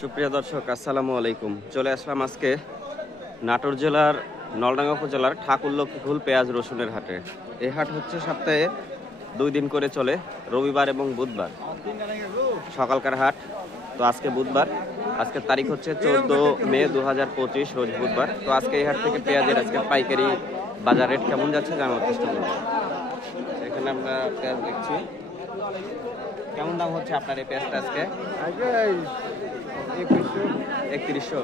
সুপ্রিয় দর্শক, আসসালামু আলাইকুম। চলে আসলাম আজকে নাটোর জেলার নলডাঙ্গা উপজেলার ঠাকুরলক্ষ্মীকুল পেঁয়াজ রসুনের হাটে। এই হাট হচ্ছে সপ্তাহে 2 দিন করে চলে, রবিবার এবং বুধবার। সকালকার হাট। তো আজকে বুধবার, আজকের তারিখ হচ্ছে 14 মে 2025, রোজ বুধবার। তো আজকে এই হাট থেকে পেঁয়াজের আজকে পাইকারি বাজার রেট কেমন যাচ্ছে জানার চেষ্টা করব। এখানে আমরা পেঁয়াজ দেখছি। কেমন দাম হচ্ছে আপনার এই পেঁয়াজটা আজকে? 3100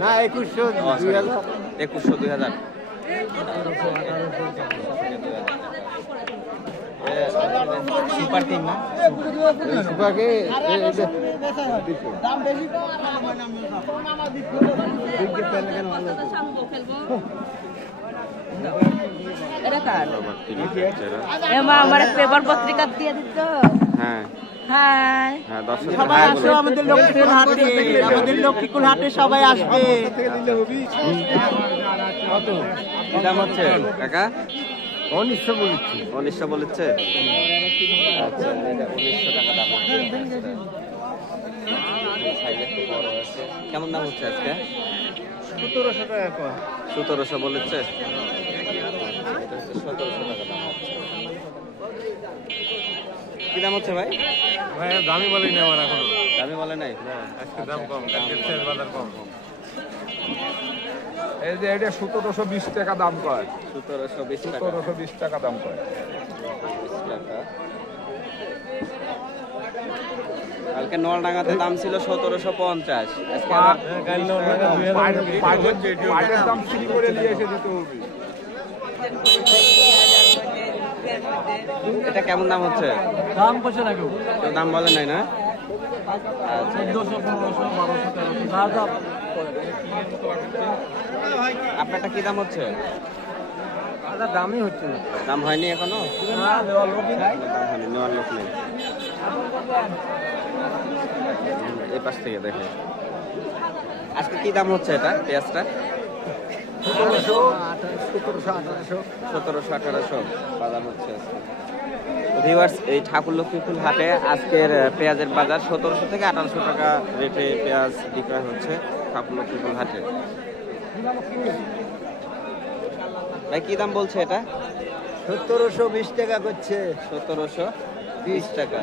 না 2100 2000 সুপার টিম না সুপারকে দাম বেশি তো আমার পেপার পত্রিকা দিয়ে দিত। হ্যাঁ হ্যাঁ, সবাই আসো আমাদের লক্ষ্মীকুল হাটে, আমাদের লক্ষ্মীকুল হাটে সবাই আসবে। কত দাম হচ্ছে কাকা? 1900 বলছি। 1900 বলেছে। আচ্ছা, এটা 1900 টাকা দাম হচ্ছে। সাইজ একটু বড় আছে। কেমন দাম হচ্ছে আজকে? 1700 টাকা। 1700 বলেছে। এটা হচ্ছে 1700 টাকা দাম হচ্ছে। কি দাম হচ্ছে ভাই? ভাই দামি বলেই নেওয়ার এখনো দামি বলে নাই। আজকে দাম কম, কালকের চেয়ে বাজার কম। এই যে এটা 1720 টাকা দাম কয়, 1720 টাকা। 1720 টাকা দাম কয়। 20 টাকা। কালকে নলডাঙ্গাতে দাম ছিল 1750। আজকে আবার পাটের দাম ঠিক করে নিয়ে এসে দিতে হবে। এটা কেমন দাম হচ্ছে? দাম কত না কেউ? কেউ দাম বলে নাই না? আচ্ছা, 1400 1500 1200 আপনারটা কি দাম হচ্ছে? দামই হচ্ছে না। দাম হয়নি এখনো? দাম হয়নি, নেওয়ার লোক নেই। এই পাশ থেকে দেখে আজকে কি দাম হচ্ছে এটা পেঁয়াজটা? 1700-1800 বাজার হচ্ছে আজকে। ভিউয়ার্স, এই ঠাকুরলক্ষ্মীকুল হাটে আজকের পেঁয়াজের বাজার 1700 থেকে 1800 টাকা রেটে পেঁয়াজ বিক্রয় হচ্ছে ঠাকুরলক্ষ্মীকুল হাটে। ভাই কি দাম বলছে এটা? 1720 টাকা করছে। 1720 টাকা।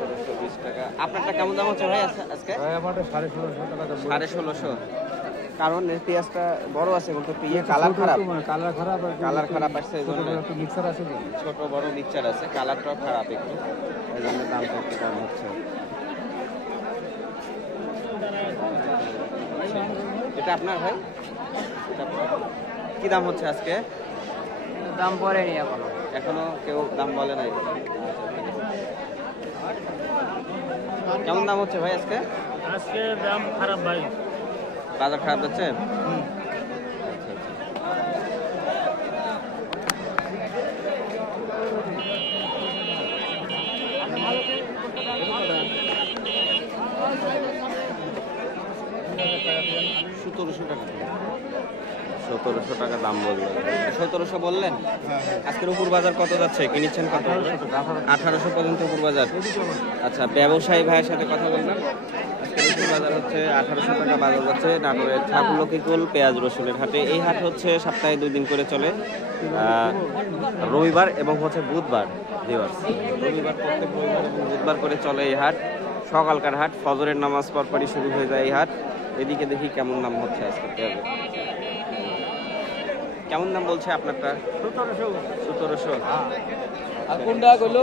1720 টাকা। আপনারটা কেমন দাম হচ্ছে ভাই আজকে? ভাই আমারটা 1650 টাকা দাম। 1650। কারণ এর পেঁয়াজটা বড় আছে বলতে কালার খারাপ। কালার খারাপ আসছে, এই জন্য মিক্সার আছে কি? ছোট বড় মিক্সচার আছে, কালারটাও খারাপ একটু, এই জন্য দামটা একটু কম হচ্ছে। এটা আপনার ভাই? এটা আপনার? কি দাম হচ্ছে আজকে? দাম পড়েনি এখনো। এখনো কেউ দাম বলে নাই। কেমন দাম হচ্ছে ভাই আজকে? আজকে দাম খারাপ ভাই। বাজার খারাপ হচ্ছে? সতেরোশো টাকা দাম বললেন। 1700 বললেন। আজকের উপর বাজার কত যাচ্ছে? কিনেছেন কত? 1800 পর্যন্ত উপর বাজার। আচ্ছা, ব্যবসায়ী ভাইয়ের সাথে কথা বললাম। আজকের উপর বাজার হচ্ছে 1800 টাকা বাজার যাচ্ছে নাটোরের ঠাকুরলক্ষ্মীকুল পেঁয়াজ রসুনের হাটে। এই হাট হচ্ছে সপ্তাহে 2 দিন করে চলে, রবিবার এবং হচ্ছে বুধবার। রবিবার, প্রত্যেক রবিবার এবং বুধবার করে চলে এই হাট। সকালকার হাট, ফজরের নামাজ পরপরই শুরু হয়ে যায় এই হাট। এদিকে দেখি কেমন দাম হচ্ছে আজকে পেঁয়াজের। কেমন দাম বলছে আপনারটা? 1700। আর কোনটা কইলো?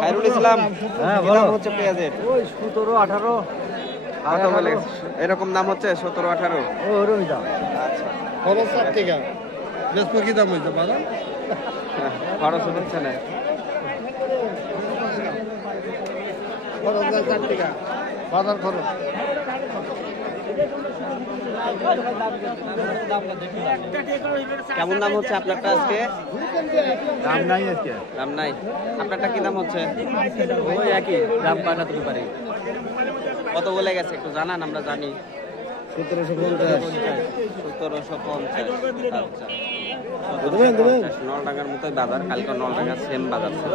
খায়রুল ইসলাম, হ্যাঁ কি বলো। দাম হচ্ছে পেঁয়াজের? ওই 17 18 কত বলে? এরকম দাম হচ্ছে 17-18। ও ওরই দাম। আচ্ছা, খরচ 4 টাকা। বেশ কি দাম হইছে বাজার? খরচ হচ্ছে না। খরচ 4 টাকা। বাজার খরচ। কেমন দাম হচ্ছে আপনারটা আজকে? দাম নাই আজকে। দাম নাই। আপনারটা কি দাম হচ্ছে? ওই একই দাম পানা তুমি পারে। কত বলে গেছে একটু জানান, আমরা জানি। 1750। 1750। আচ্ছা। নলডাঙ্গার মতোই বাজার, কালকে নলডাঙ্গা সেম বাজার ছিল।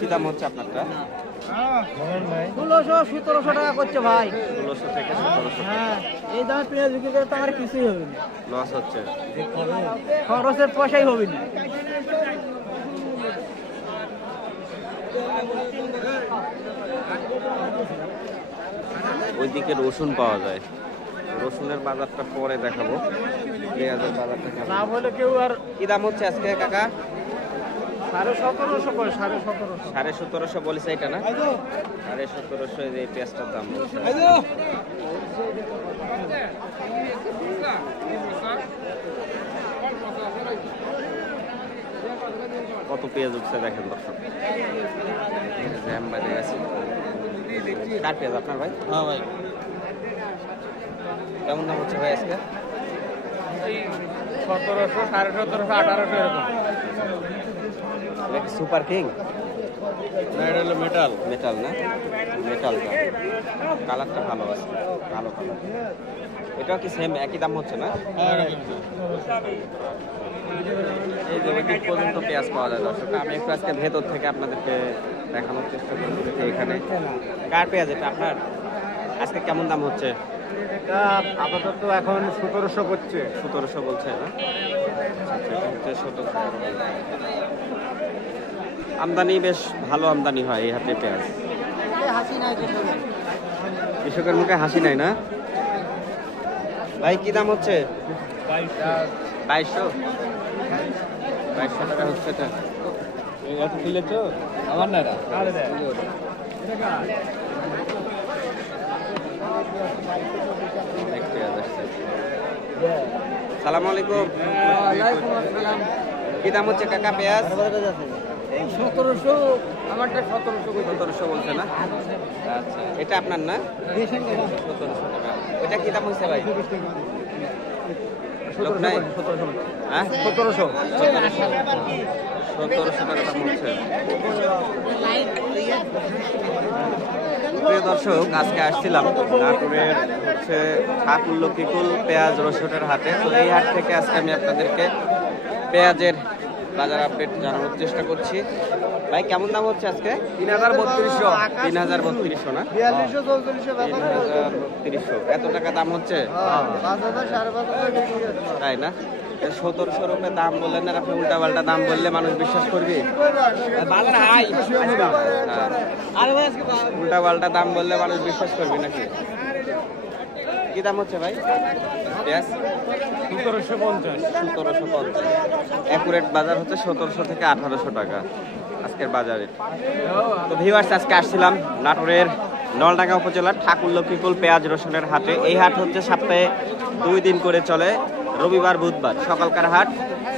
কি দাম হচ্ছে আপনারটা? 1600-1700 টাকা করছে ভাই। 1600 থেকে 1700। হ্যাঁ, এই দামে পেঁয়াজ বিক্রি করে তো আমার কিছুই হবে না, লস হচ্ছে। খরচের পয়সাই হবে না। ওইদিকে রসুন পাওয়া যায়, রসুনের বাজারটা পরে দেখাবো। পেঁয়াজের বাজারটা কেমন? না বলে কেউ আর কি দাম হচ্ছে আজকে কাকা? 1750 করে, 1750। 1750 বলেছে এটা না? 1750 এই পেঁয়াজটার দাম বলছে। কত পেঁয়াজ উঠছে দেখেন দর্শক। জ্যাম বাজে গেছে। কার পেঁয়াজ আপনার ভাই? হ্যাঁ ভাই, কেমন দাম হচ্ছে ভাই আজকে? 1700, 1750, 1800 এরকম। এটা কি সুপার কিং? না, এটা হলো মেটাল। মেটাল না? মেটালটা কালারটা ভালো আছে, ভালো কালার। এটাও কি সেম একই দাম হচ্ছে না? এই যে ওইদিক পর্যন্ত পেঁয়াজ পাওয়া যায় দর্শক। আমি একটু আজকে ভেতর থেকে আপনাদেরকে দেখানোর চেষ্টা করবো যে এখানে কার পেঁয়াজ এটা আপনার আজকে কেমন দাম হচ্ছে? এটা আপাতত এখন 1700 করছে। 1700 বলছে না? আচ্ছা, এটা হচ্ছে 1700। আমদানি বেশ ভালো আমদানি হয় এই হাটে পেঁয়াজ। হাসি নাই কৃষকের মুখে হাসি নাই না? ভাই কি দাম হচ্ছে? 2200। 2200 টাকা হচ্ছে এটা। আমার না, অনেক পেঁয়াজ আসছে। সালামু আলাইকুম। কি দাম হচ্ছে কাকা পেঁয়াজ? 1700, আমারটা 1700 বলছে না? আচ্ছা, এটা আপনার না? 1700 টাকা। ওইটা কি দাম হচ্ছে ভাই? লোক নাই? হ্যাঁ? 1700। 1700 টাকা দাম হচ্ছে। প্রিয় দর্শক, আজকে আসছিলাম নাটোরের হচ্ছে ঠাকুর লক্ষ্মীকুল পেঁয়াজ রসুনের হাটে। তো এই হাট থেকে আজকে আমি আপনাদেরকে পেঁয়াজের বাজার আপডেট জানানোর চেষ্টা করছি। ভাই কেমন দাম হচ্ছে আজকে? 3200। 3200 না? 3200 এত টাকা দাম হচ্ছে? 5000-5500 তাই না? 1700 রুপে দাম বললেন না আপনি, উল্টা পাল্টা দাম বললে মানুষ বিশ্বাস করবে? উল্টা পাল্টা দাম বললে মানুষ বিশ্বাস করবে নাকি? কি দাম হচ্ছে ভাই পেঁয়াজ? 1750। 1750। অ্যাকুরেট বাজার হচ্ছে 1700 থেকে 1800 টাকা আজকের বাজারে। তো ভিউয়ার্স, আজকে আসছিলাম নাটোরের নলডাঙ্গা উপজেলার ঠাকুর লক্ষ্মীকুল পেঁয়াজ রসুনের হাটে। এই হাট হচ্ছে সপ্তাহে 2 দিন করে চলে, রবিবার বুধবার সকালকার হাট।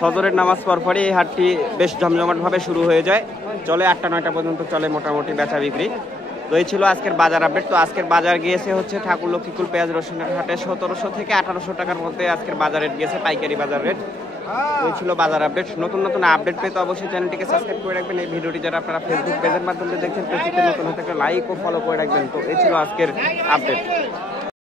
ফজরের নামাজ পরপরই এই হাটটি বেশ জমজমাটভাবে শুরু হয়ে যায়, চলে 8টা-9টা পর্যন্ত চলে মোটামুটি বেচা বিক্রি। তো এই ছিল আজকের বাজার আপডেট। তো আজকের বাজার গিয়েছে হচ্ছে ঠাকুর লক্ষ্মীকুল পেঁয়াজ রসুনের হাটে 1700 থেকে 1800 টাকার মধ্যে আজকের বাজার রেট গিয়েছে, পাইকারি বাজার রেট। এই ছিল বাজার আপডেট। নতুন নতুন আপডেট পেতে অবশ্যই চ্যানেলটিকে সাবস্ক্রাইব করে রাখবেন। এই ভিডিওটি যারা আপনারা ফেসবুক পেজের মাধ্যমে দেখছেন, পেজটিতে নতুন হতে লাইক ও ফলো করে রাখবেন। তো এই ছিল আজকের আপডেট।